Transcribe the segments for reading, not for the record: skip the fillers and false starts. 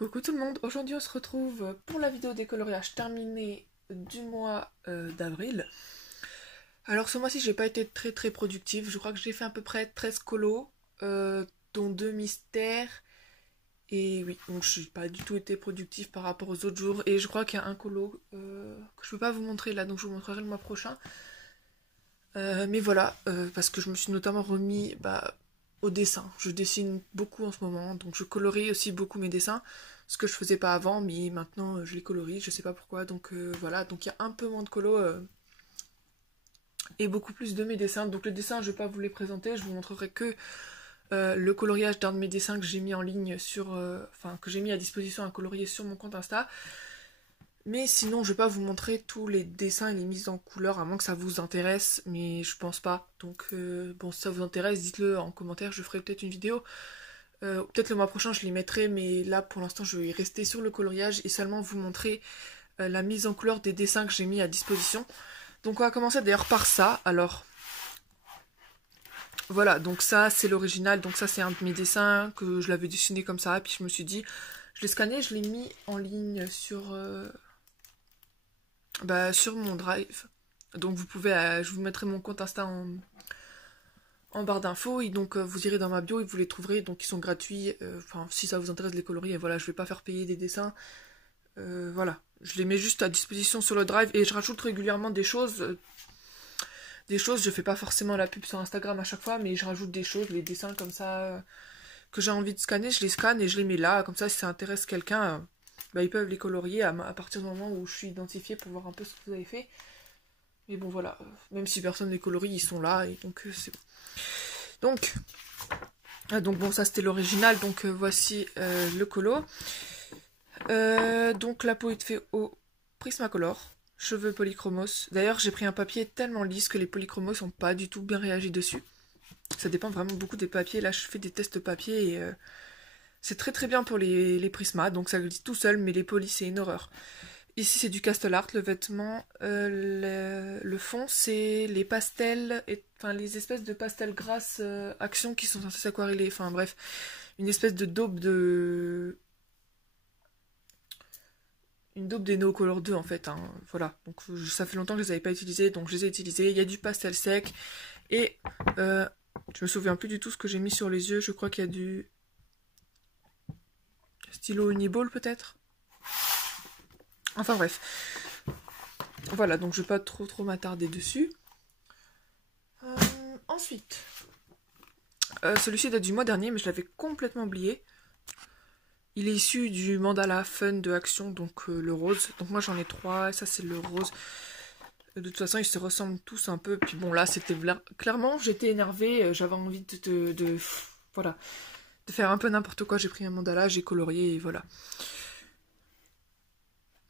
Coucou tout le monde, aujourd'hui on se retrouve pour la vidéo des coloriages terminés du mois d'avril. Alors ce mois-ci j'ai pas été très productive, je crois que j'ai fait à peu près 13 colos, dont 2 mystères. Et oui, donc je n'ai pas du tout été productive par rapport aux autres jours. Et je crois qu'il y a un colo que je peux pas vous montrer là, donc je vous montrerai le mois prochain. Mais voilà, parce que je me suis notamment remis au dessin. Je dessine beaucoup en ce moment, donc je colorie aussi beaucoup mes dessins, ce que je faisais pas avant, mais maintenant je les colorie, je sais pas pourquoi, donc voilà, donc il y a un peu moins de colo et beaucoup plus de mes dessins. Donc le dessin, je vais pas vous les présenter, je vous montrerai que le coloriage d'un de mes dessins que j'ai mis en ligne sur, enfin que j'ai mis à disposition à colorier sur mon compte Insta. Mais sinon, je vais pas vous montrer tous les dessins et les mises en couleur, à moins que ça vous intéresse, mais je pense pas. Donc, bon, si ça vous intéresse, dites-le en commentaire, je ferai peut-être une vidéo. Peut-être le mois prochain, je les mettrai, mais là, pour l'instant, je vais rester sur le coloriage et seulement vous montrer la mise en couleur des dessins que j'ai mis à disposition. Donc, on va commencer d'ailleurs par ça. Alors, voilà, donc ça, c'est l'original. Donc ça, c'est un de mes dessins que je l'avais dessiné comme ça, et puis je me suis dit, je l'ai scanné, je l'ai mis en ligne sur... sur mon drive. Donc vous pouvez, je vous mettrai mon compte Insta en barre d'infos et donc vous irez dans ma bio et vous les trouverez. Donc ils sont gratuits. Enfin, si ça vous intéresse de les colorier, voilà, je vais pas faire payer des dessins. Voilà, je les mets juste à disposition sur le drive et je rajoute régulièrement des choses. Je fais pas forcément la pub sur Instagram à chaque fois, mais je rajoute des choses, les dessins comme ça que j'ai envie de scanner, je les scanne et je les mets là. Comme ça, si ça intéresse quelqu'un, ils peuvent les colorier à partir du moment où je suis identifiée pour voir un peu ce que vous avez fait. Mais bon, voilà, même si personne ne les colorie, ils sont là, et donc c'est bon. Donc bon, ça c'était l'original, donc voici le colo. Donc la peau est faite au Prismacolor, cheveux polychromos. D'ailleurs, j'ai pris un papier tellement lisse que les polychromos n'ont pas du tout bien réagi dessus. Ça dépend vraiment beaucoup des papiers. Là, je fais des tests papier et c'est très bien pour les prismas, donc ça glisse tout seul, mais les polis, c'est une horreur. Ici, c'est du Castle Art, le vêtement. Le fond, c'est les pastels, enfin les espèces de pastels grasses action qui sont censés s'aquareller. Enfin bref, une espèce de daube de... Une daube des Neocolor 2 en fait. Hein. Voilà, donc ça fait longtemps que je les avais pas utilisés, donc je les ai utilisés. Il y a du pastel sec et je me souviens plus du tout ce que j'ai mis sur les yeux. Je crois qu'il y a du stylo Uniball peut-être. Enfin bref. Voilà, donc je vais pas trop m'attarder dessus. Ensuite, celui-ci date du mois dernier, mais je l'avais complètement oublié. Il est issu du mandala fun de Action, donc le rose. Donc moi j'en ai 3, et ça c'est le rose. De toute façon, ils se ressemblent tous un peu. Puis bon, là, c'était clairement, j'étais énervée, j'avais envie voilà, de faire un peu n'importe quoi. J'ai pris un mandala, j'ai colorié, et voilà.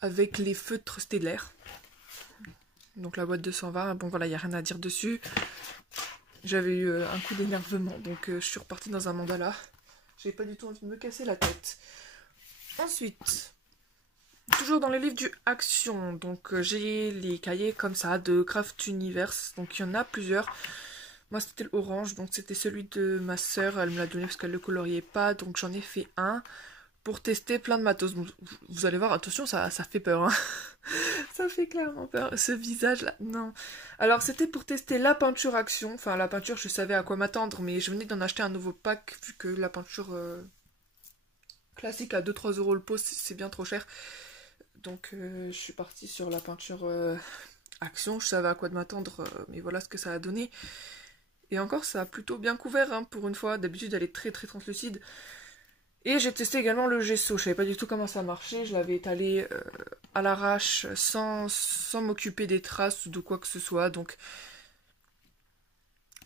Avec les feutres stellaires. Donc la boîte 220, bon voilà, il n'y a rien à dire dessus. J'avais eu un coup d'énervement, donc je suis repartie dans un mandala. J'ai pas du tout envie de me casser la tête. Ensuite, toujours dans les livres du Action, donc j'ai les cahiers comme ça de Craft Universe, donc il y en a plusieurs. Moi c'était l'orange, donc c'était celui de ma soeur, elle me l'a donné parce qu'elle le coloriait pas, donc j'en ai fait un pour tester plein de matos. Bon, vous allez voir, attention, ça fait peur, hein. Ça fait clairement peur, ce visage-là, non. Alors, c'était pour tester la peinture Action. Enfin, la peinture, je savais à quoi m'attendre, mais je venais d'en acheter un nouveau pack, vu que la peinture classique à 2-3 euros le pot, c'est bien trop cher. Donc, je suis partie sur la peinture Action. Je savais à quoi m'attendre, mais voilà ce que ça a donné. Et encore, ça a plutôt bien couvert, hein, pour une fois. D'habitude, elle est très translucide. Et j'ai testé également le gesso, je savais pas du tout comment ça marchait, je l'avais étalé à l'arrache sans m'occuper des traces ou de quoi que ce soit, donc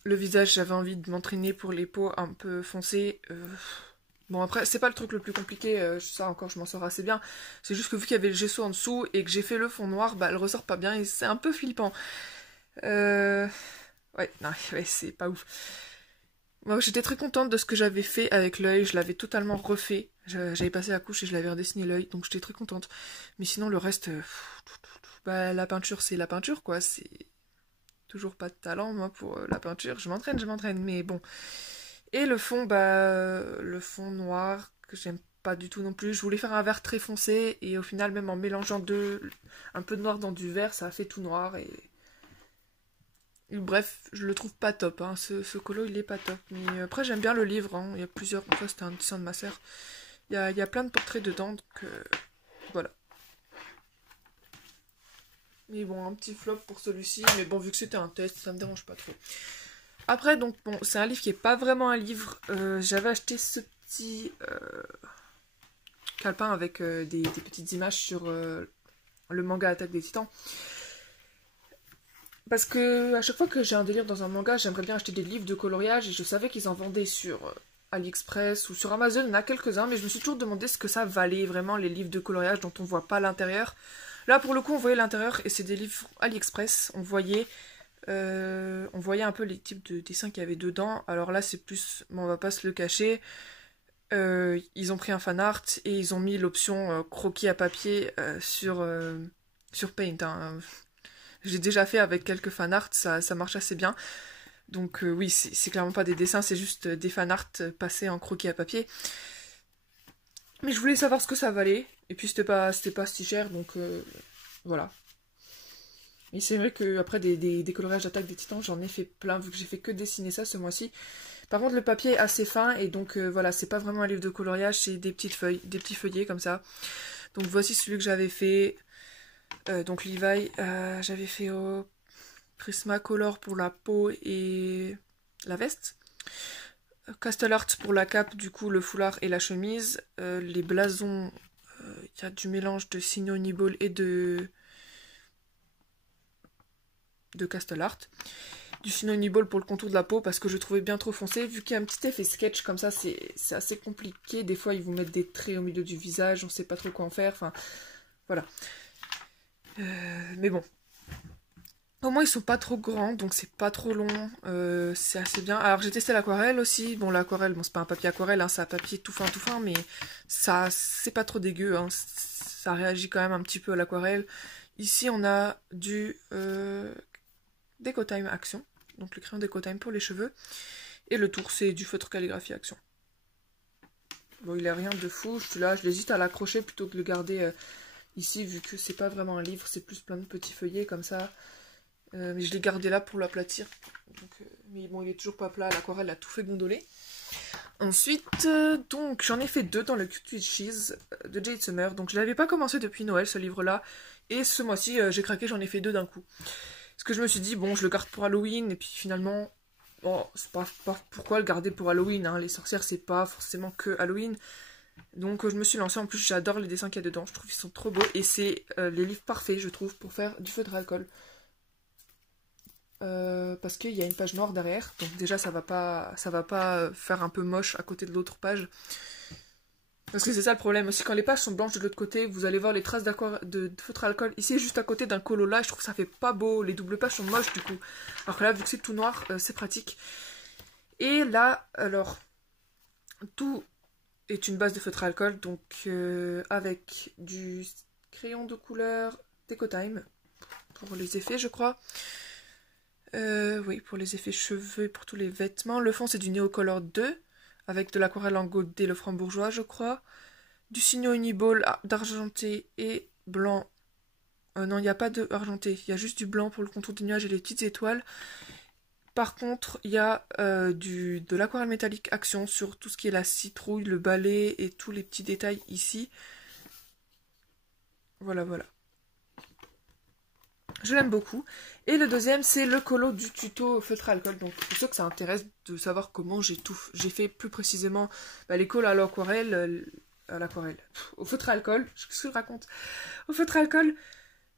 le visage j'avais envie de m'entraîner pour les peaux un peu foncées. Bon après c'est pas le truc le plus compliqué, ça encore je m'en sors assez bien, c'est juste que vu qu'il y avait le gesso en dessous et que j'ai fait le fond noir, elle ressort pas bien et c'est un peu flippant. Ouais, non, ouais, c'est pas ouf. Moi, j'étais très contente de ce que j'avais fait avec l'œil, je l'avais totalement refait. J'avais passé la couche et je l'avais redessiné l'œil, donc j'étais très contente. Mais sinon, le reste, la peinture, c'est la peinture, quoi. C'est toujours pas de talent, moi, pour la peinture. Je m'entraîne, mais bon. Et le fond noir, que j'aime pas du tout non plus. Je voulais faire un vert très foncé et au final, même en mélangeant un peu de noir dans du vert, ça a fait tout noir. Et bref, je le trouve pas top, hein. Ce colo il est pas top. Mais après j'aime bien le livre, hein. Il y a plusieurs, ça c'était un dessin de ma sœur. Il y a plein de portraits dedans, donc voilà. Mais bon, un petit flop pour celui-ci, mais bon, vu que c'était un test, ça me dérange pas trop. Après, donc bon, c'est un livre qui est pas vraiment un livre. J'avais acheté ce petit calepin avec des petites images sur le manga Attaque des Titans. Parce que à chaque fois que j'ai un délire dans un manga, j'aimerais bien acheter des livres de coloriage et je savais qu'ils en vendaient sur AliExpress ou sur Amazon, il y en a quelques-uns, mais je me suis toujours demandé ce que ça valait vraiment les livres de coloriage dont on voit pas l'intérieur. Là pour le coup on voyait l'intérieur et c'est des livres AliExpress, on voyait un peu les types de dessins qu'il y avait dedans. Alors là c'est plus, bon, on va pas se le cacher, ils ont pris un fan art et ils ont mis l'option croquis à papier sur Paint, hein. J'ai déjà fait avec quelques fan art, ça marche assez bien. Donc oui, c'est clairement pas des dessins, c'est juste des fan art passés en croquis à papier. Mais je voulais savoir ce que ça valait. Et puis c'était pas si cher, donc voilà. Et c'est vrai que après des coloriages d'Attaque des Titans, j'en ai fait plein, vu que j'ai fait que dessiner ça ce mois-ci. Par contre, le papier est assez fin, et donc voilà, c'est pas vraiment un livre de coloriage, c'est des petites feuilles, des petits feuillets comme ça. Donc voici celui que j'avais fait. Donc Levi, j'avais fait au Prismacolor pour la peau et la veste. Castle Art pour la cape, du coup le foulard et la chemise. Les blasons, il y a du mélange de Signo Nibol et de Castle Art. Du Signo Nibol pour le contour de la peau parce que je trouvais bien trop foncé. Vu qu'il y a un petit effet sketch comme ça, c'est assez compliqué. Des fois ils vous mettent des traits au milieu du visage, on sait pas trop quoi en faire. Enfin, voilà. Mais bon. Au moins ils sont pas trop grands, donc c'est pas trop long, c'est assez bien. Alors j'ai testé l'aquarelle aussi, bon l'aquarelle, bon c'est pas un papier aquarelle, hein, c'est un papier tout fin, mais ça c'est pas trop dégueu, hein, ça réagit quand même un petit peu à l'aquarelle. Ici on a du Decotime Action, donc le crayon Decotime pour les cheveux, et le tour c'est du feutre calligraphie Action. Bon il est rien de fou, je l'hésite à l'accrocher plutôt que de le garder ici, vu que c'est pas vraiment un livre, c'est plus plein de petits feuillets comme ça. Mais je l'ai gardé là pour l'aplatir. Mais bon, il est toujours pas plat. L'aquarelle a tout fait gondoler. Ensuite, donc, j'en ai fait 2 dans le Cute with Cheese de Jade Summer. Donc, je l'avais pas commencé depuis Noël, ce livre-là. Et ce mois-ci, j'ai craqué, j'en ai fait 2 d'un coup. Parce que je me suis dit, bon, je le garde pour Halloween. Et puis finalement, bon, c'est pas pourquoi le garder pour Halloween, hein. Les sorcières, c'est pas forcément que Halloween. Donc, je me suis lancée. En plus, j'adore les dessins qu'il y a dedans. Je trouve qu'ils sont trop beaux. Et c'est les livres parfaits, je trouve, pour faire du feutre à alcool. Parce qu'il y a une page noire derrière, donc déjà ça va pas faire un peu moche à côté de l'autre page. Parce que c'est ça le problème aussi, quand les pages sont blanches de l'autre côté, vous allez voir les traces de feutre à alcool ici juste à côté d'un colo là, je trouve que ça fait pas beau, les doubles pages sont moches du coup. Alors que là, vu que c'est tout noir, c'est pratique. Et là, alors, tout est une base de feutre à alcool, donc avec du crayon de couleur Decotime pour les effets je crois. Oui, pour les effets cheveux et pour tous les vêtements. Le fond, c'est du Neocolor 2, avec de l'aquarelle en godet, le frambourgeois, je crois. Du Signo Uniball d'argenté et blanc. Non, il n'y a pas de argenté, il y a juste du blanc pour le contour des nuages et les petites étoiles. Par contre, il y a de l'aquarelle métallique Action sur tout ce qui est la citrouille, le balai et tous les petits détails ici. Voilà, voilà. Je l'aime beaucoup. Et le deuxième, c'est le colo du tuto feutre à alcool. Donc, pour ceux que ça intéresse de savoir comment j'ai fait plus précisément les colos à l'aquarelle, au feutre à alcool. Qu'est-ce que je raconte? Au feutre à alcool,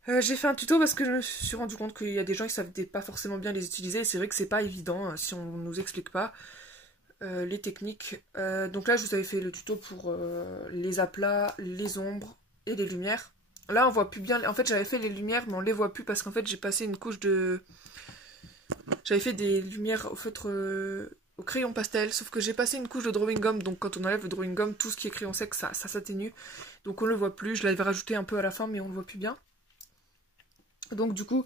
j'ai fait un tuto parce que je me suis rendu compte qu'il y a des gens qui ne savaient pas forcément bien les utiliser. Et c'est vrai que c'est pas évident si on ne nous explique pas les techniques. Donc là, je vous avais fait le tuto pour les aplats, les ombres et les lumières. Là, on voit plus bien. En fait, j'avais fait les lumières, mais on les voit plus parce qu'en fait, j'ai passé une couche de... J'avais fait des lumières au feutre... au crayon pastel, sauf que j'ai passé une couche de drawing gum. Donc, quand on enlève le drawing gum, tout ce qui est crayon sec, ça s'atténue. Donc, on le voit plus. Je l'avais rajouté un peu à la fin, mais on le voit plus bien. Donc, du coup,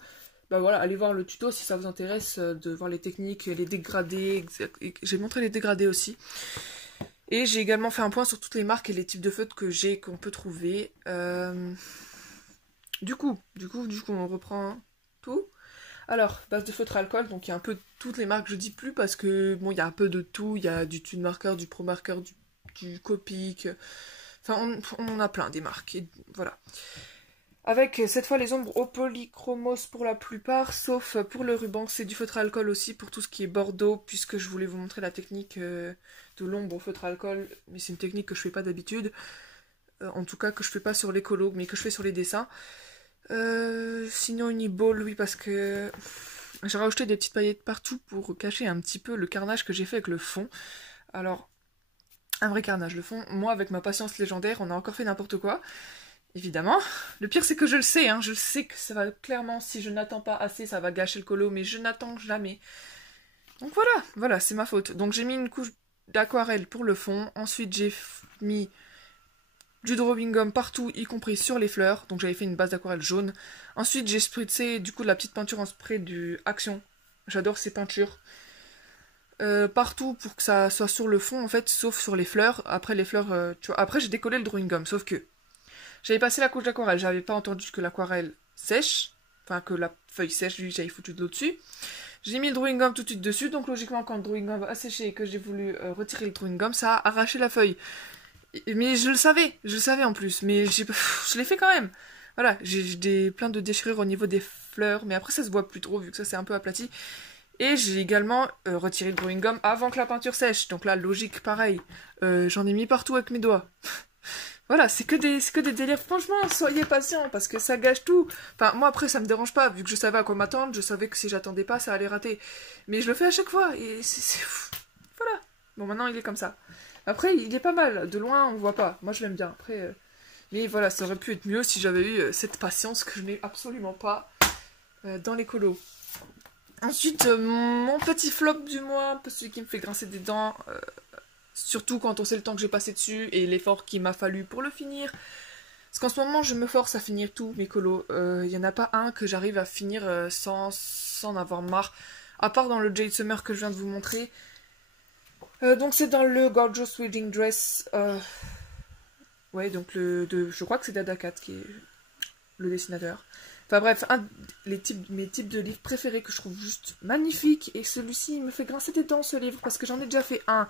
bah voilà, allez voir le tuto si ça vous intéresse de voir les techniques, les dégradés. J'ai montré les dégradés aussi. Et j'ai également fait un point sur toutes les marques et les types de feutres que j'ai, qu'on peut trouver. Du coup, on reprend tout. Alors, base de feutre alcool, donc il y a un peu toutes les marques, je dis plus parce que, bon, il y a un peu de tout. Il y a du Tune Marker, du Pro Marker, du Copic. Enfin, on en a plein des marques, et voilà. Avec cette fois les ombres au polychromos pour la plupart, sauf pour le ruban, c'est du feutre alcool aussi pour tout ce qui est bordeaux, puisque je voulais vous montrer la technique de l'ombre au feutre alcool, mais c'est une technique que je fais pas d'habitude, en tout cas que je fais pas sur l'écolo, mais que je fais sur les dessins. Sinon Uniball, oui, parce que j'ai rajouté des petites paillettes partout pour cacher un petit peu le carnage que j'ai fait avec le fond. Alors, un vrai carnage, le fond, moi avec ma patience légendaire, on a encore fait n'importe quoi. Évidemment. Le pire, c'est que je le sais, hein. Je le sais que ça va clairement, si je n'attends pas assez, ça va gâcher le colo, mais je n'attends jamais. Donc voilà, c'est ma faute. Donc j'ai mis une couche d'aquarelle pour le fond. Ensuite, j'ai mis du drawing gum partout, y compris sur les fleurs. Donc j'avais fait une base d'aquarelle jaune. Ensuite, j'ai spritzé du coup de la petite peinture en spray du Action. J'adore ces peintures. Partout pour que ça soit sur le fond, en fait, sauf sur les fleurs. Après les fleurs, tu vois, après j'ai décollé le drawing gum, sauf que j'avais passé la couche d'aquarelle, j'avais pas entendu que l'aquarelle sèche, enfin que la feuille sèche, lui j'avais foutu de l'eau dessus. J'ai mis le drawing gum tout de suite dessus, donc logiquement quand le drawing gum a séché et que j'ai voulu retirer le drawing gum, ça a arraché la feuille. Mais je le savais en plus, mais je l'ai fait quand même. Voilà, j'ai plein de déchirures au niveau des fleurs, mais après ça se voit plus trop vu que ça c'est un peu aplati. Et j'ai également retiré le drawing gum avant que la peinture sèche, donc là logique pareil, j'en ai mis partout avec mes doigts. Voilà, c'est que des délires. Franchement, soyez patients, parce que ça gâche tout. Enfin, moi, après, ça me dérange pas, vu que je savais à quoi m'attendre, je savais que si j'attendais pas, ça allait rater. Mais je le fais à chaque fois, et voilà. Bon, maintenant, il est comme ça. Après, il est pas mal. De loin, on voit pas. Moi, je l'aime bien. Après, mais voilà, ça aurait pu être mieux si j'avais eu cette patience que je n'ai absolument pas dans les colos. Ensuite, mon petit flop du mois, celui qui me fait grincer des dents... surtout quand on sait le temps que j'ai passé dessus et l'effort qu'il m'a fallu pour le finir. Parce qu'en ce moment, je me force à finir tous mes colos. Il n'y en a pas un que j'arrive à finir sans en avoir marre. À part dans le Jade Summer que je viens de vous montrer. Donc c'est dans le Gorgeous Wedding Dress. Ouais, donc je crois que c'est Dada Cat qui est le dessinateur. Enfin bref, mes types de livres préférés que je trouve juste magnifiques. Et celui-ci me fait grincer des dents, ce livre, parce que j'en ai déjà fait un.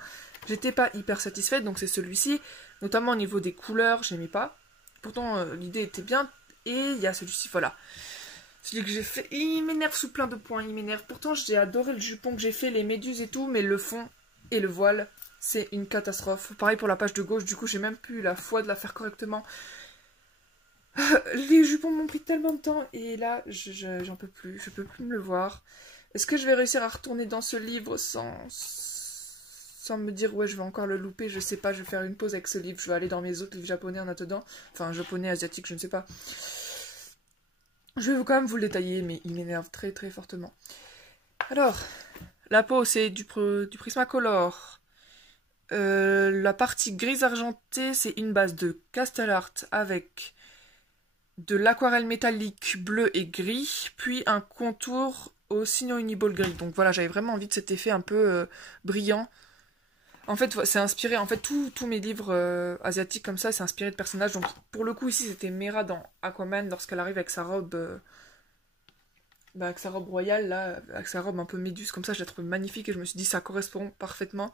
J'étais pas hyper satisfaite, donc c'est celui-ci. Notamment au niveau des couleurs, j'aimais pas. Pourtant, l'idée était bien. Et il y a celui-ci, voilà. Celui que j'ai fait, il m'énerve sous plein de points, il m'énerve. Pourtant, j'ai adoré le jupon que j'ai fait, les méduses et tout, mais le fond et le voile, c'est une catastrophe. Pareil pour la page de gauche, du coup, j'ai même plus la foi de la faire correctement. Les jupons m'ont pris tellement de temps et là j'en peux plus, je peux plus me le voir. Est-ce que je vais réussir à retourner dans ce livre sans me dire ouais je vais encore le louper, je sais pas, je vais faire une pause avec ce livre, je vais aller dans mes autres livres japonais en attendant, enfin japonais, asiatique, je ne sais pas. Je vais quand même vous le détailler, mais il m'énerve très très fortement. Alors, la peau c'est du Prismacolor. La partie grise argentée c'est une base de Castellart avec de l'aquarelle métallique bleu et gris, puis un contour au Signo Uniball gris. Donc voilà, j'avais vraiment envie de cet effet un peu brillant. En fait, c'est inspiré, en fait, tous mes livres asiatiques comme ça, c'est inspiré de personnages. Donc pour le coup, ici, c'était Mera dans Aquaman, lorsqu'elle arrive avec sa robe... avec sa robe royale, là, avec sa robe un peu méduse, comme ça, je la trouve magnifique, et je me suis dit, ça correspond parfaitement.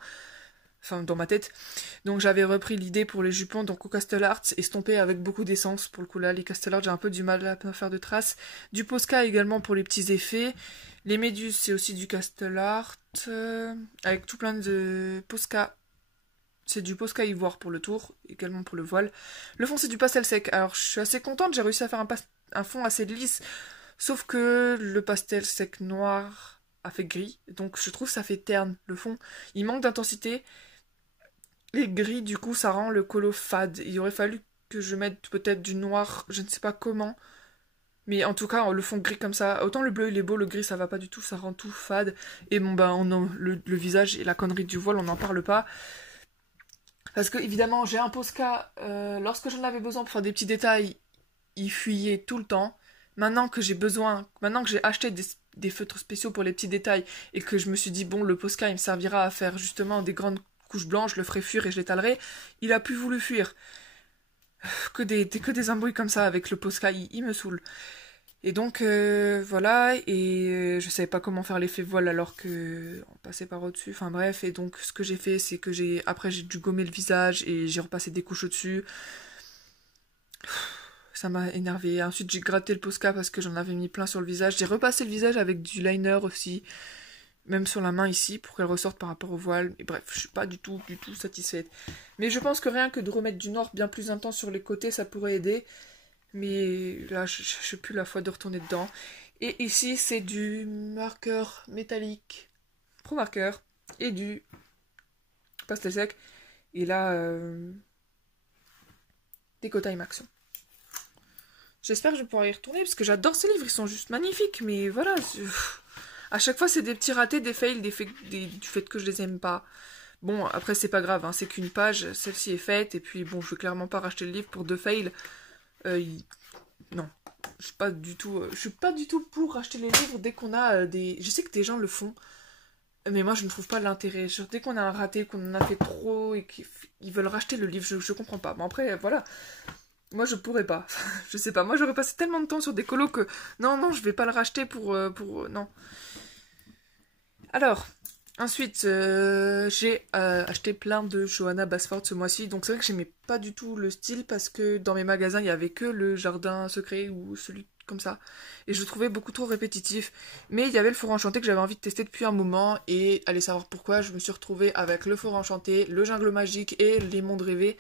Enfin, dans ma tête. Donc j'avais repris l'idée pour les jupons, donc au Castellart, estompé avec beaucoup d'essence. Pour le coup là, les Castellart, j'ai un peu du mal à faire de traces. Du Posca également pour les petits effets. Les méduses, c'est aussi du Castellart, avec tout plein de Posca. C'est du Posca ivoire pour le tour, également pour le voile. Le fond, c'est du pastel sec. Alors, je suis assez contente, j'ai réussi à faire un fond assez lisse. Sauf que le pastel sec noir a fait gris. Donc, je trouve que ça fait terne, le fond. Il manque d'intensité. Les gris, du coup, ça rend le colo fade. Il aurait fallu que je mette peut-être du noir, je ne sais pas comment. Mais en tout cas, le fond gris comme ça, autant le bleu il est beau, le gris ça va pas du tout, ça rend tout fade. Et bon ben, le visage et la connerie du voile, on n'en parle pas. Parce que évidemment, j'ai un Posca, lorsque j'en avais besoin pour faire des petits détails, il fuyait tout le temps. Maintenant que j'ai acheté des feutres spéciaux pour les petits détails, et que je me suis dit, bon, le Posca il me servira à faire justement des grandes couche blanche, je le ferai fuir et je l'étalerai. Il a plus voulu fuir. Que des embrouilles comme ça avec le Posca, il me saoule. Et donc, voilà, et je savais pas comment faire l'effet voile alors que on passait par au-dessus, enfin bref, et donc ce que j'ai fait, c'est que après j'ai dû gommer le visage et j'ai repassé des couches au-dessus. Ça m'a énervé. Ensuite, j'ai gratté le Posca parce que j'en avais mis plein sur le visage. J'ai repassé le visage avec du liner aussi, même sur la main ici, pour qu'elle ressorte par rapport au voile. Et bref, je suis pas du tout satisfaite. Mais je pense que rien que de remettre du noir bien plus intense sur les côtés, ça pourrait aider. Mais là, je n'ai plus la foi de retourner dedans. Et ici, c'est du marqueur métallique Pro Marker et du pastel sec. Et là, Decotime Action. J'espère que je vais pouvoir y retourner parce que j'adore ces livres, ils sont juste magnifiques. Mais voilà, à chaque fois, c'est des petits ratés, des fails, du fait que je les aime pas. Bon, après, c'est pas grave, hein, c'est qu'une page, celle-ci est faite. Et puis, bon, je vais clairement pas racheter le livre pour 2 fails. Non, je suis pas du tout pour racheter les livres dès qu'on a des... Je sais que des gens le font, mais moi je ne trouve pas l'intérêt. Dès qu'on a un raté, qu'on en a fait trop et qu'ils veulent racheter le livre, je comprends pas. Bon après, voilà, moi je pourrais pas. Je sais pas, moi j'aurais passé tellement de temps sur des colos que... Non, je vais pas le racheter pour non. Alors... Ensuite, j'ai acheté plein de Johanna Basford ce mois-ci, donc c'est vrai que j'aimais pas du tout le style parce que dans mes magasins, il y avait que le jardin secret ou celui comme ça, et je le trouvais beaucoup trop répétitif. Mais il y avait le Fort Enchanté que j'avais envie de tester depuis un moment, et allez savoir pourquoi, je me suis retrouvée avec le Fort Enchanté, le Jungle Magique et les Mondes Rêvés.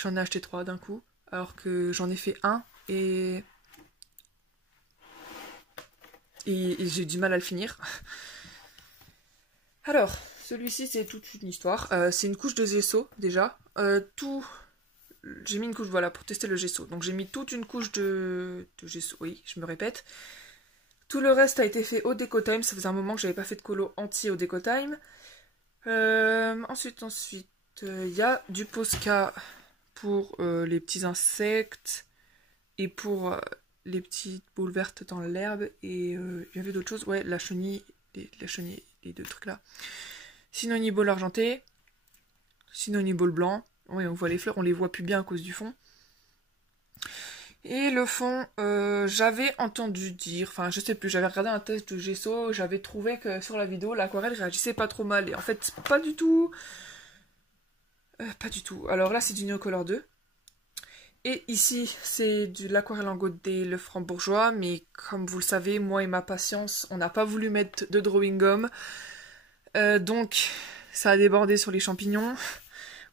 J'en ai acheté 3 d'un coup, alors que j'en ai fait un, et j'ai du mal à le finir. Alors, celui-ci, c'est toute une histoire. C'est une couche de gesso, déjà. J'ai mis une couche, voilà, pour tester le gesso. Donc j'ai mis toute une couche de gesso, oui, je me répète. Tout le reste a été fait au Decotime. Ça faisait un moment que j'avais pas fait de colo entier au Decotime. Ensuite, il y a du Posca pour les petits insectes et pour les petites boules vertes dans l'herbe. Et il y avait d'autres choses, ouais, la chenille, les 2 trucs là. Synoniball argenté, Synoniball blanc. Oui, on voit les fleurs, on les voit plus bien à cause du fond. Et le fond, j'avais entendu dire, enfin je sais plus, j'avais regardé un test de gesso, j'avais trouvé que sur la vidéo, l'aquarelle réagissait pas trop mal. Et en fait, pas du tout. Pas du tout. Alors là, c'est du Neocolor 2. Et ici, c'est de l'aquarelle en Godet, le Franc-Bourgeois. Mais comme vous le savez, moi et ma patience, on n'a pas voulu mettre de drawing gum. Donc, ça a débordé sur les champignons.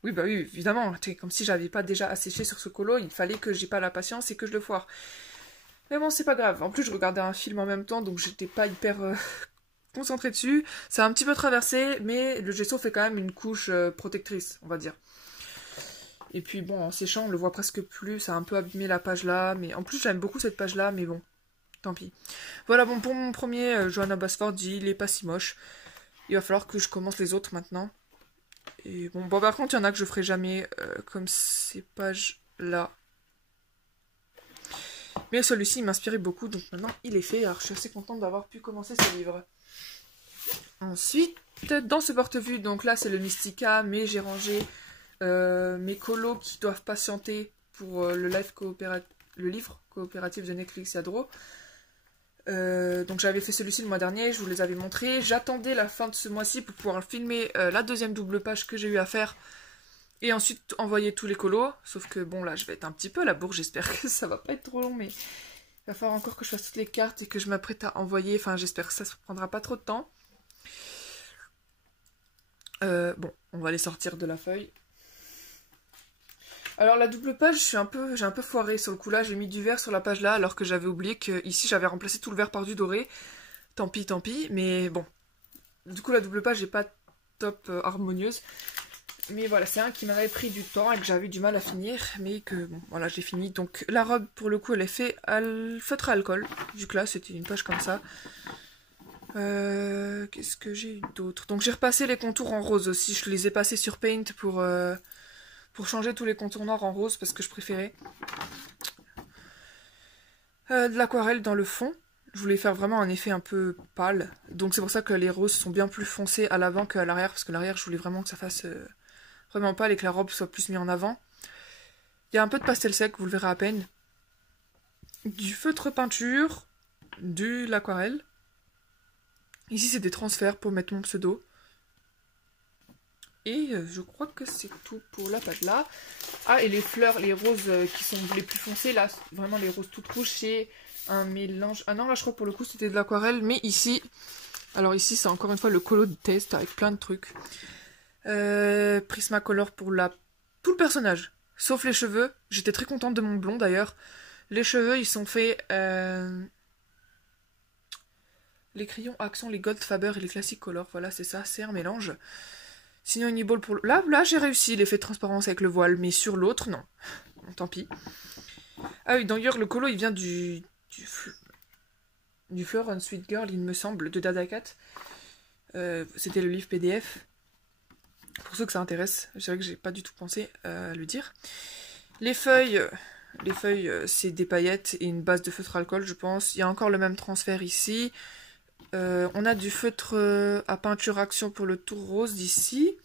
Oui, bah oui, évidemment. Comme si j'avais pas déjà asséché sur ce colo, il fallait que j'ai pas la patience et que je le foire. Mais bon, c'est pas grave. En plus, je regardais un film en même temps, donc j'étais pas hyper concentrée dessus. Ça a un petit peu traversé, mais le gesso fait quand même une couche protectrice, on va dire. Et puis bon, en séchant, on le voit presque plus. Ça a un peu abîmé la page là. Mais en plus, j'aime beaucoup cette page là, mais bon, tant pis. Voilà, bon, pour mon premier, Johanna Basford, il est pas si moche. Il va falloir que je commence les autres maintenant. Et bon, par contre, il y en a que je ferai jamais comme ces pages-là. Mais celui-ci, il m'inspirait beaucoup, donc maintenant, il est fait. Alors, je suis assez contente d'avoir pu commencer ce livre. Ensuite, dans ce porte-vue, donc là, c'est le Mystica, mais j'ai rangé mes colos qui doivent patienter pour le livre coopératif de Netflix Yadro. Donc j'avais fait celui-ci le mois dernier, je vous les avais montrés. J'attendais la fin de ce mois-ci pour pouvoir filmer la deuxième double page que j'ai eu à faire. Et ensuite envoyer tous les colos. Sauf que bon là je vais être un petit peu à la bourre, j'espère que ça va pas être trop long. Mais il va falloir encore que je fasse toutes les cartes et que je m'apprête à envoyer. Enfin j'espère que ça ne prendra pas trop de temps. Bon, on va les sortir de la feuille. Alors la double page, j'ai un peu foiré sur le coup là, j'ai mis du vert sur la page là alors que j'avais oublié que ici j'avais remplacé tout le vert par du doré. Tant pis, mais bon. Du coup la double page n'est pas top harmonieuse. Mais voilà, c'est un qui m'avait pris du temps et que j'avais du mal à finir, mais que bon, voilà, j'ai fini. Donc la robe pour le coup elle est faite à feutre à alcool, vu que là c'était une page comme ça. Qu'est-ce que j'ai eu d'autre? Donc j'ai repassé les contours en rose aussi, je les ai passés sur Paint pour changer tous les contours noirs en rose parce que je préférais. De l'aquarelle dans le fond, Je voulais faire vraiment un effet un peu pâle. Donc c'est pour ça que les roses sont bien plus foncées à l'avant qu'à l'arrière. Parce que l'arrière, je voulais vraiment que ça fasse vraiment pâle et que la robe soit plus mise en avant. Il y a un peu de pastel sec, vous le verrez à peine. Du feutre peinture, de l'aquarelle. Ici, c'est des transferts pour mettre mon pseudo. Et je crois que c'est tout pour la pâte là. Ah, et les fleurs, les roses qui sont les plus foncées, là, vraiment les roses toutes rouges, c'est un mélange... Ah non, là, je crois que pour le coup, c'était de l'aquarelle. Mais ici, alors ici, c'est encore une fois le colo de test avec plein de trucs. Prismacolor pour tout le personnage, sauf les cheveux. J'étais très contente de mon blond, d'ailleurs. Les cheveux, ils sont faits... Les crayons Accent, les Gold Faber et les Classic Color. Voilà, c'est ça, c'est un mélange. Sinon, Uniball pour... Là j'ai réussi l'effet de transparence avec le voile, mais sur l'autre, non. Bon, tant pis. Ah oui, d'ailleurs, le colo, il vient du Fleur on Sweet Girl, il me semble, de Dada Cat. C'était le livre PDF. Pour ceux que ça intéresse, je dirais que j'ai pas du tout pensé à le dire. Les feuilles, c'est des paillettes et une base de feutre alcool, je pense. Il y a encore le même transfert ici. On a du feutre à peinture action pour le tour rose d'ici.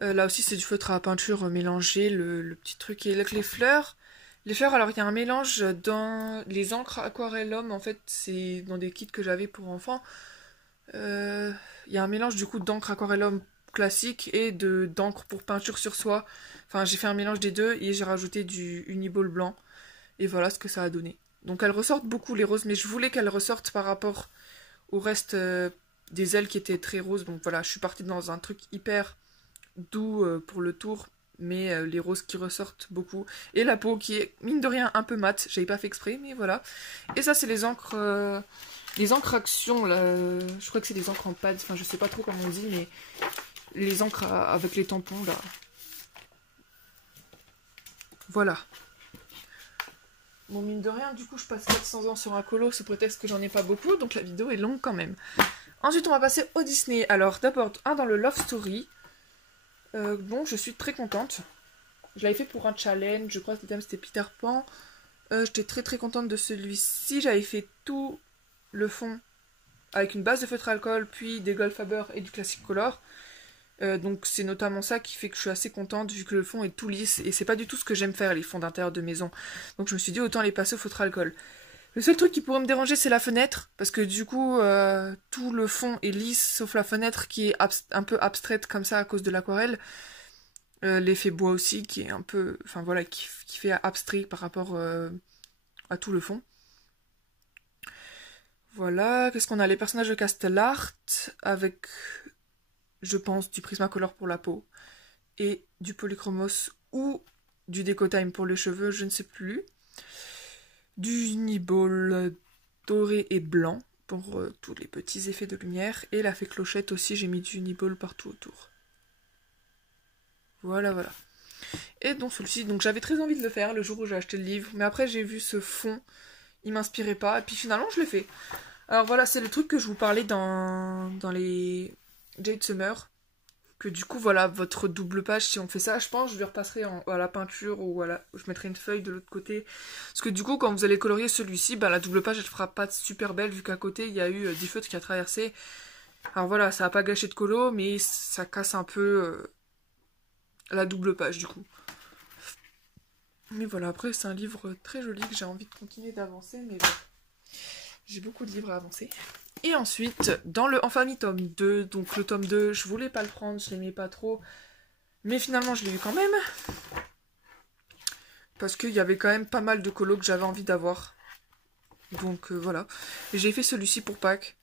Là aussi, c'est du feutre à peinture mélangé, le petit truc. Et avec les fleurs, alors il y a un mélange dans les encres aquarellum. En fait, c'est dans des kits que j'avais pour enfants. Il y a un mélange du coup d'encre aquarellum classique et d'encre pour peinture sur soie. Enfin, j'ai fait un mélange des deux et j'ai rajouté du Uniball blanc. Et voilà ce que ça a donné. Donc elles ressortent beaucoup les roses, mais je voulais qu'elles ressortent par rapport au reste des ailes qui étaient très roses. Donc voilà, je suis partie dans un truc hyper doux pour le tour, mais les roses qui ressortent beaucoup. Et la peau qui est, mine de rien, un peu mate. J'avais pas fait exprès, mais voilà. Et ça, c'est les encres action, là. Je crois que c'est des encres en pad. Enfin, je sais pas trop comment on dit, mais les encres avec les tampons, là. Voilà. Bon, mine de rien, du coup, je passe 400 ans sur un colo sous prétexte que j'en ai pas beaucoup, donc la vidéo est longue quand même. Ensuite, on va passer au Disney. Alors, d'abord, un dans le Love Story. Bon, je suis très contente. Je l'avais fait pour un challenge, je crois que le thème c'était Peter Pan. J'étais très contente de celui-ci. J'avais fait tout le fond avec une base de feutre alcool, puis des Gold Faber et du Classic Color. Donc c'est notamment ça qui fait que je suis assez contente vu que le fond est tout lisse et c'est pas du tout ce que j'aime faire, les fonds d'intérieur de maison. Donc je me suis dit autant les passer au feutre alcool. Le seul truc qui pourrait me déranger c'est la fenêtre parce que du coup tout le fond est lisse sauf la fenêtre qui est un peu abstraite comme ça à cause de l'aquarelle. L'effet bois aussi qui est un peu, enfin voilà, qui fait abstrait par rapport à tout le fond. Voilà, qu'est-ce qu'on a? Les personnages de Castellart avec, je pense, du Prismacolor pour la peau et du Polychromos ou du Decotime pour les cheveux, je ne sais plus. Du Uniball doré et blanc pour tous les petits effets de lumière. Et la fée clochette aussi, j'ai mis du Uniball partout autour. Voilà. Et donc celui-ci, donc j'avais très envie de le faire le jour où j'ai acheté le livre, mais après j'ai vu ce fond, il m'inspirait pas, et puis finalement je l'ai fait. Alors voilà, c'est le truc que je vous parlais dans les Jade Summer, que du coup voilà, votre double page, si on fait ça, je pense je lui repasserai à la peinture ou je mettrai une feuille de l'autre côté. Parce que du coup quand vous allez colorier celui-ci, la double page elle fera pas super belle vu qu'à côté il y a eu du feutre qui a traversé. Alors voilà, ça a pas gâché de colo, mais ça casse un peu la double page du coup. Mais voilà, après c'est un livre très joli que j'ai envie de continuer d'avancer, mais bon, j'ai beaucoup de livres à avancer. Et ensuite, dans le En Famille tome 2, donc le tome 2, je voulais pas le prendre, je l'aimais pas trop, mais finalement je l'ai eu quand même. Parce qu'il y avait quand même pas mal de colos que j'avais envie d'avoir. Donc voilà. J'ai fait celui-ci pour Pâques.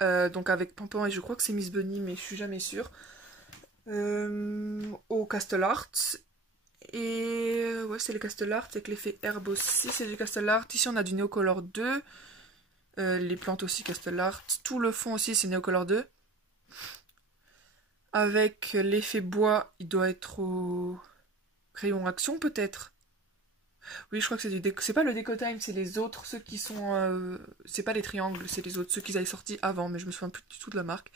Donc avec Pampan et je crois que c'est Miss Bunny, mais je suis jamais sûre. Au Castellart. Et ouais, c'est le Castellart avec l'effet herbe aussi, c'est du Castellart. Ici on a du Neocolor 2. Les plantes aussi Castellart. Tout le fond aussi c'est Neocolor 2. Avec l'effet bois, il doit être au crayon action peut-être. Oui, je crois que c'est pas le Decotime, c'est les autres, ceux qui sont... c'est pas les triangles, c'est les autres, ceux qu'ils avaient sortis avant, mais je me souviens plus du tout de la marque.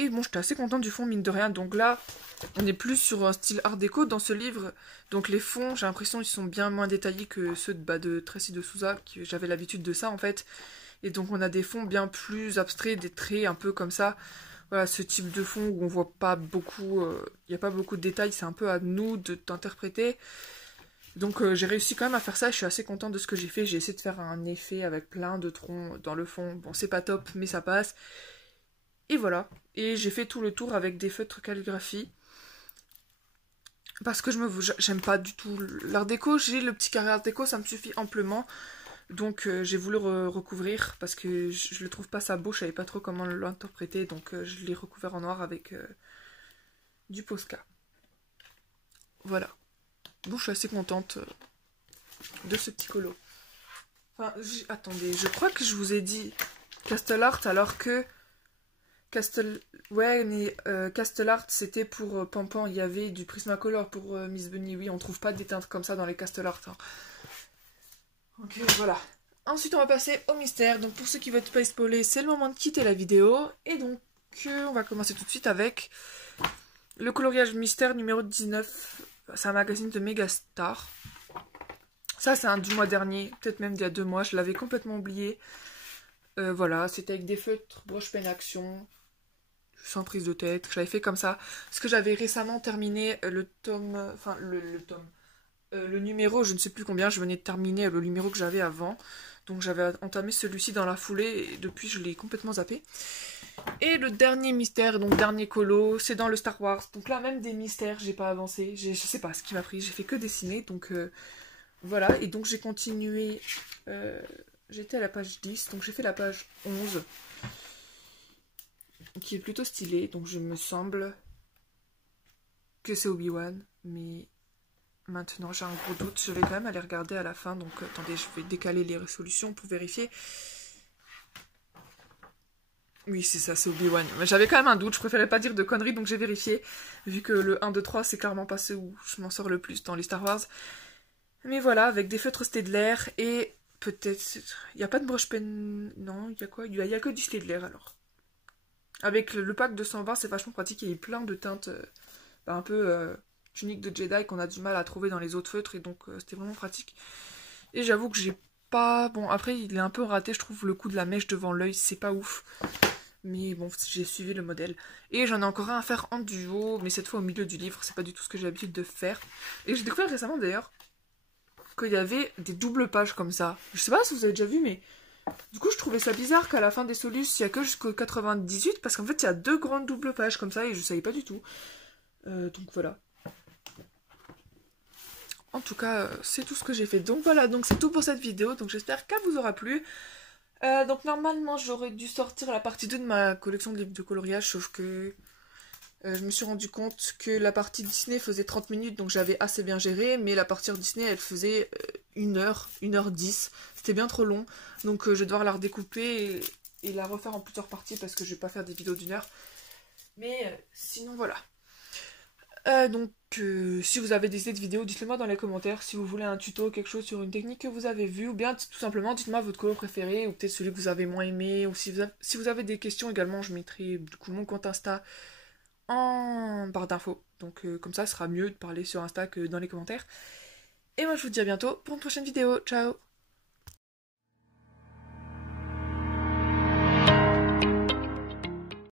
Et bon, j'étais assez contente du fond, mine de rien. Donc là, on est plus sur un style art déco dans ce livre. Donc les fonds, j'ai l'impression qu'ils sont bien moins détaillés que ceux de Tracy de Souza, que j'avais l'habitude de ça en fait. Et donc on a des fonds bien plus abstraits, des traits un peu comme ça. Voilà, ce type de fond où on voit pas beaucoup, il n'y a pas beaucoup de détails, c'est un peu à nous d'interpréter. Donc j'ai réussi quand même à faire ça, je suis assez contente de ce que j'ai fait. J'ai essayé de faire un effet avec plein de troncs dans le fond. Bon, c'est pas top, mais ça passe. Et voilà. Et j'ai fait tout le tour avec des feutres calligraphie. Parce que j'aime pas du tout l'art déco. J'ai le petit carré art déco, ça me suffit amplement. Donc j'ai voulu recouvrir parce que je le trouve pas ça beau, je savais pas trop comment l'interpréter. Donc je l'ai recouvert en noir avec du Posca. Voilà. Bon, je suis assez contente de ce petit colo. Enfin, attendez, je crois que je vous ai dit Castle Art alors que ouais, mais Castle Art c'était pour Pampan, il y avait du Prismacolor pour Miss Bunny. Oui, on trouve pas des teintes comme ça dans les Castle Art. Hein. Donc voilà. Ensuite, on va passer au mystère. Donc pour ceux qui veulent pas spoiler, c'est le moment de quitter la vidéo. Et donc, on va commencer tout de suite avec le coloriage mystère numéro 19. C'est un magazine de Megastar. Ça, c'est un du mois dernier, peut-être même d'il y a 2 mois. Je l'avais complètement oublié. Voilà, c'était avec des feutres broche pen action, sans prise de tête. Je l'avais fait comme ça. Parce que j'avais récemment terminé le tome... Enfin, le numéro, je ne sais plus combien. Je venais de terminer le numéro que j'avais avant. Donc j'avais entamé celui-ci dans la foulée. Et depuis, je l'ai complètement zappé. Et le dernier mystère, donc dernier colo, c'est dans le Star Wars. Donc là, même des mystères, j'ai pas avancé. Je sais pas ce qui m'a pris. J'ai fait que dessiner. Donc voilà. Et donc j'ai continué... J'étais à la page 10. Donc j'ai fait la page 11. Qui est plutôt stylée. Donc je me semble que c'est Obi-Wan. Mais maintenant j'ai un gros doute. Je vais quand même aller regarder à la fin. Donc attendez, je vais décaler les résolutions pour vérifier. Oui, c'est ça, c'est Obi-Wan. Mais j'avais quand même un doute, je préférais pas dire de conneries, donc j'ai vérifié. Vu que le 1, 2, 3, c'est clairement pas ceux où je m'en sors le plus dans les Star Wars. Mais voilà, avec des feutres Staedtler et peut-être... Il n'y a pas de broche pen... Non, il y a quoi? Il y a que du Staedtler alors. Avec le pack de 120, c'est vachement pratique. Il y a plein de teintes un peu tunique de Jedi qu'on a du mal à trouver dans les autres feutres. Et donc c'était vraiment pratique. Et j'avoue que j'ai pas... Bon, après, il est un peu raté, je trouve, le coup de la mèche devant l'œil, c'est pas ouf. Mais bon, j'ai suivi le modèle. Et j'en ai encore un à faire en duo, mais cette fois au milieu du livre. C'est pas du tout ce que j'ai l'habitude de faire. Et j'ai découvert récemment d'ailleurs qu'il y avait des doubles pages comme ça. Je sais pas si vous avez déjà vu, mais du coup je trouvais ça bizarre qu'à la fin des Solus, il y a que jusqu'au 98, parce qu'en fait il y a 2 grandes doubles pages comme ça et je savais pas du tout. Donc voilà. En tout cas, c'est tout ce que j'ai fait. Donc voilà, donc c'est tout pour cette vidéo. Donc j'espère qu'elle vous aura plu. Donc normalement j'aurais dû sortir la partie 2 de ma collection de livres de coloriage, sauf que je me suis rendu compte que la partie Disney faisait 30 minutes, donc j'avais assez bien géré, mais la partie Disney elle faisait 1 heure, 1h10, c'était bien trop long, donc je vais devoir la redécouper et la refaire en plusieurs parties parce que je vais pas faire des vidéos d'1 heure. Mais sinon voilà. Donc si vous avez des idées de vidéos, dites-le moi dans les commentaires. Si vous voulez un tuto, quelque chose sur une technique que vous avez vue, ou bien tout simplement dites-moi votre color préféré, ou peut-être celui que vous avez moins aimé, ou si vous avez des questions également, je mettrai du coup mon compte Insta en barre d'infos. Donc comme ça, ce sera mieux de parler sur Insta que dans les commentaires. Et moi je vous dis à bientôt pour une prochaine vidéo. Ciao!